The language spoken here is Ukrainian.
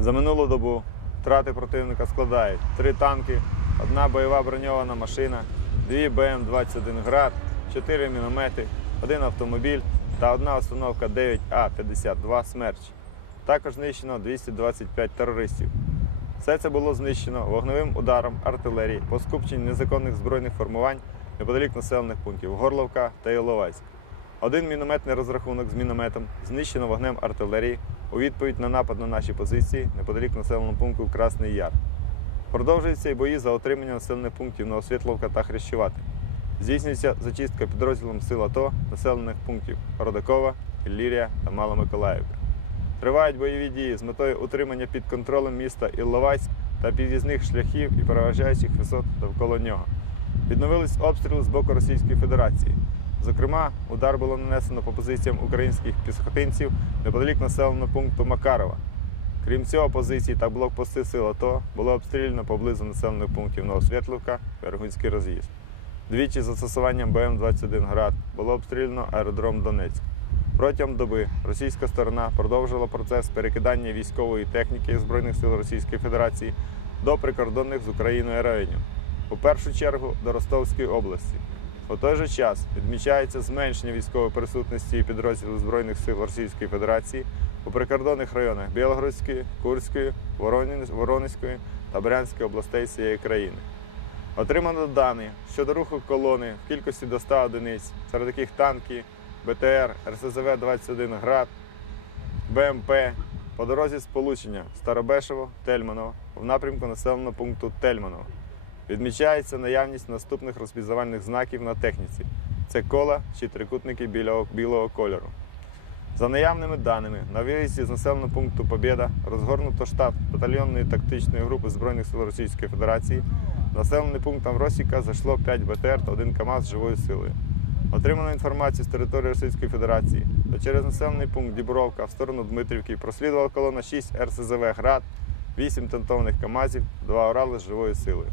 За минулу добу втрати противника складають три танки, одна бойова броньована машина, дві БМ-21 град, чотири міномети, один автомобіль та одна установка 9А-52 «Смерч». Також знищено 225 терористів. Все це було знищено вогневим ударом артилерії по скупченню незаконних збройних формувань неподалік населених пунктів Горловка та Іловайськ. Один мінометний розрахунок з мінометом знищено вогнем артилерії у відповідь на напад на наші позиції неподалік населеного пункту Красний Яр. Продовжуються і бої за отримання населених пунктів Новосвітловка та Хрещувати. Здійснюється зачистка підрозділом сил АТО населених пунктів Родакова, Іллірія та Маломиколаївка. Тривають бойові дії з метою утримання під контролем міста Ілловайськ та під'їзних шляхів і переважаючих висот довкола нього. Відновились обстріли з боку Російської Федерації. Зокрема, удар було нанесено по позиціям українських піхотинців неподалік населеного пункту Макарова. Крім цього, позиції та блокпости сил АТО було обстріляно поблизу населених пунктів Новосвітлівка, Вергунський роз'їзд. Двічі застосуванням БМ-21 «Град» було обстріляно аеродром Донецьк. Протягом доби російська сторона продовжила процес перекидання військової техніки Збройних сил Російської Федерації до прикордонних з Україною районів, у першу чергу до Ростовської області. У той же час відмічається зменшення військової присутності підрозділів Збройних сил Російської Федерації у прикордонних районах Білгородської, Курської, Воронезької та Брянської областей цієї країни. Отримано дані щодо руху колони в кількості до 100 одиниць, серед яких танки, БТР, РСЗВ-21 «Град», БМП по дорозі сполучення Старобешево, Тельманово в напрямку населеного пункту Тельманово. Відмічається наявність наступних розпізнавальних знаків на техніці: це кола чи трикутники білого, білого кольору. За наявними даними, на виїзді з населеного пункту Побєда розгорнуто штаб батальйонної тактичної групи Збройних сил Російської Федерації. Населений пунктом Росіка зайшло 5 БТР та 1 КАМАЗ живою силою. Отримано інформацію з території Російської Федерації, то через населений пункт Дібровка в сторону Дмитрівки прослідувала колона 6 РСЗВ «Град», 8 тентованих КАМАЗів, 2 Орали з живою силою.